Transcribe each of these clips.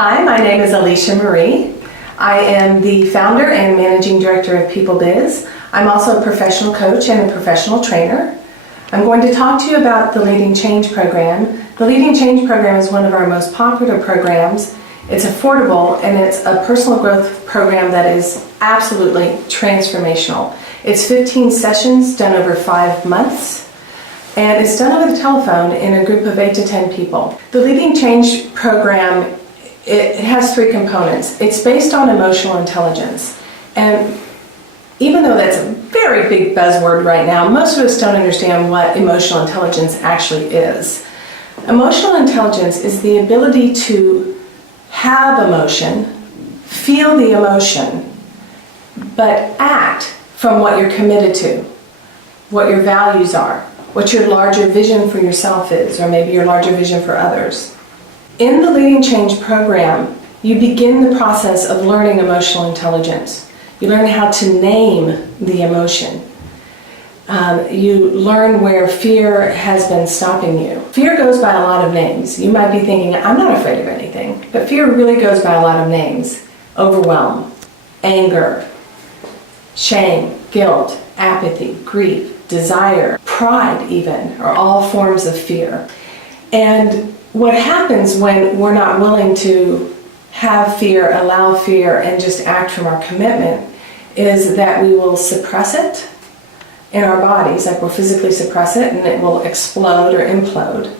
Hi, my name is Alicia Marie. I am the founder and managing director of People Biz. I'm also a professional coach and a professional trainer. I'm going to talk to you about the Leading Change program. The Leading Change program is one of our most popular programs. It's affordable and it's a personal growth program that is absolutely transformational. It's 15 sessions done over 5 months. And it's done over the telephone in a group of 8 to 10 people. The Leading Change program, it has 3 components. It's based on emotional intelligence. And even though that's a very big buzzword right now, most of us don't understand what emotional intelligence actually is. Emotional intelligence is the ability to have emotion, feel the emotion, but act from what you're committed to, what your values are, what your larger vision for yourself is, or maybe your larger vision for others. In the Leading Change program, you begin the process of learning emotional intelligence. You learn how to name the emotion. You learn where fear has been stopping you. Fear goes by a lot of names. You might be thinking, I'm not afraid of anything, but fear really goes by a lot of names. Overwhelm, anger, shame, guilt, apathy, grief, desire, pride even, are all forms of fear. And what happens when we're not willing to have fear, allow fear, and just act from our commitment is that we will suppress it in our bodies, like we'll physically suppress it and it will explode or implode.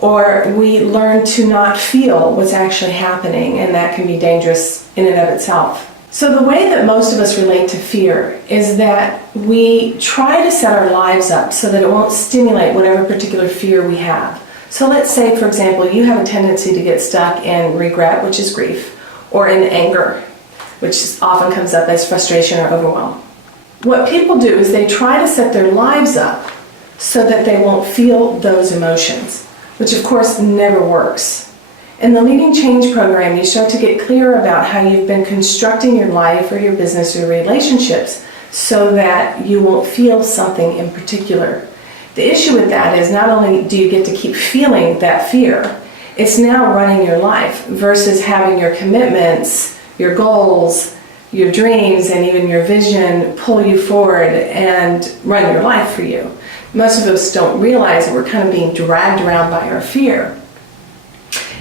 Or we learn to not feel what's actually happening, and that can be dangerous in and of itself. So the way that most of us relate to fear is that we try to set our lives up so that it won't stimulate whatever particular fear we have. So let's say, for example, you have a tendency to get stuck in regret, which is grief, or in anger, which often comes up as frustration or overwhelm. What people do is they try to set their lives up so that they won't feel those emotions, which of course never works. In the Leading Change program, you start to get clear about how you've been constructing your life or your business or your relationships so that you won't feel something in particular. The issue with that is not only do you get to keep feeling that fear, it's now running your life versus having your commitments, your goals, your dreams, and even your vision pull you forward and run your life for you. Most of us don't realize that we're kind of being dragged around by our fear.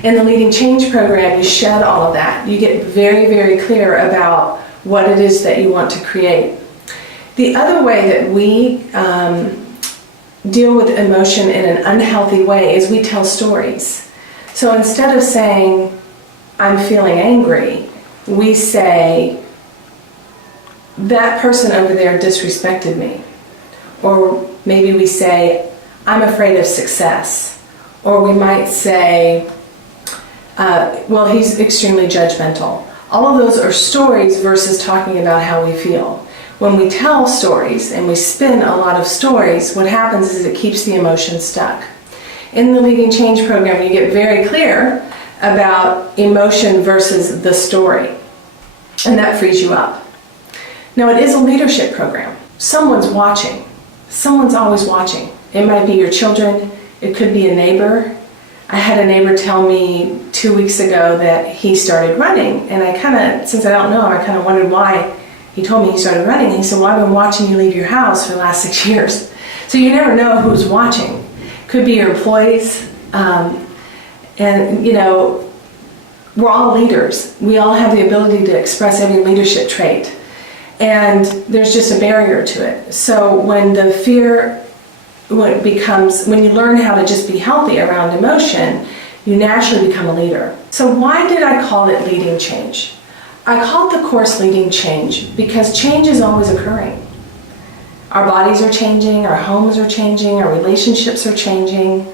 In the Leading Change program, you shed all of that. You get very, very clear about what it is that you want to create. The other way that we deal with emotion in an unhealthy way is we tell stories. So instead of saying, I'm feeling angry, we say, that person over there disrespected me. Or maybe we say, I'm afraid of success. Or we might say, well, he's extremely judgmental. All of those are stories versus talking about how we feel. When we tell stories and we spin a lot of stories, what happens is it keeps the emotion stuck. In the Leading Change program, you get very clear about emotion versus the story, and that frees you up. Now, it is a leadership program. Someone's watching. Someone's always watching. It might be your children. It could be a neighbor. I had a neighbor tell me 2 weeks ago that he started running, and I kind of, since I don't know him, I kind of wondered why he told me he started running. He said, well, I've been watching you leave your house for the last 6 years. So you never know who's watching. Could be your employees. And, you know, we're all leaders. We all have the ability to express every leadership trait. And there's just a barrier to it. So when the fear, when you learn how to just be healthy around emotion, you naturally become a leader. So why did I call it Leading Change? I called the course Leading Change because change is always occurring. Our bodies are changing, our homes are changing, our relationships are changing,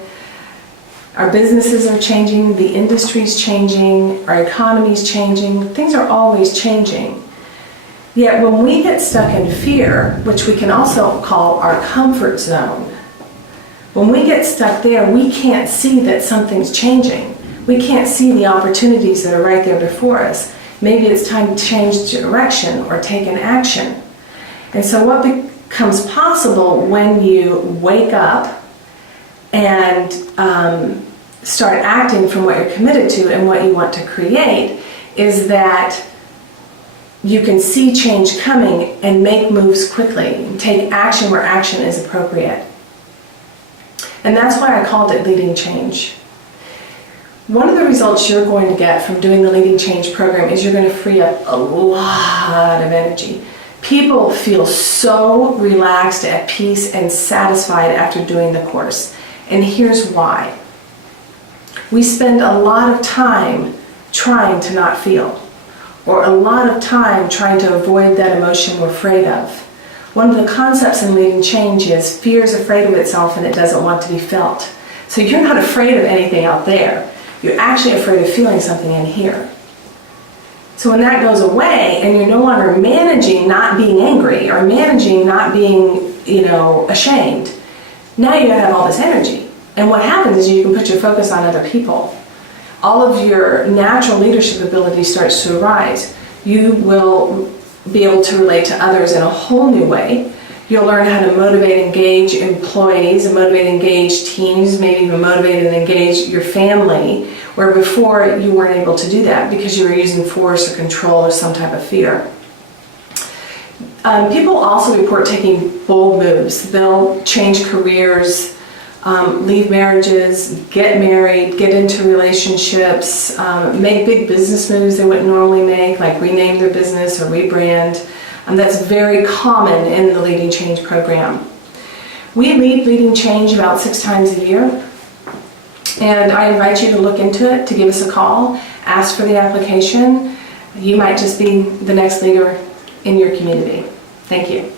our businesses are changing, the industry's changing, our economy's changing, things are always changing. Yet when we get stuck in fear, which we can also call our comfort zone, when we get stuck there, we can't see that something's changing. We can't see the opportunities that are right there before us. Maybe it's time to change direction or take an action. And so what becomes possible when you wake up and start acting from what you're committed to and what you want to create is that you can see change coming and make moves quickly and take action where action is appropriate. And that's why I called it Leading Change. One of the results you're going to get from doing the Leading Change program is you're going to free up a lot of energy. People feel so relaxed, at peace, and satisfied after doing the course. And here's why. We spend a lot of time trying to not feel, or a lot of time trying to avoid that emotion we're afraid of. One of the concepts in Leading Change is fear is afraid of itself and it doesn't want to be felt. So you're not afraid of anything out there. You're actually afraid of feeling something in here. So when that goes away and you're no longer managing not being angry or managing not being, ashamed, now you have all this energy. And what happens is you can put your focus on other people. All of your natural leadership ability starts to arise. You will be able to relate to others in a whole new way. You'll learn how to motivate and engage employees, and motivate and engage teams, maybe even motivate and engage your family, where before you weren't able to do that because you were using force or control or some type of fear. People also report taking bold moves. They'll change careers, leave marriages, get married, get into relationships, make big business moves they wouldn't normally make, like rename their business or rebrand. That's very common in the Leading Change program. We lead Leading Change about 6 times a year, and I invite you to look into it, to give us a call, ask for the application. You might just be the next leader in your community. Thank you.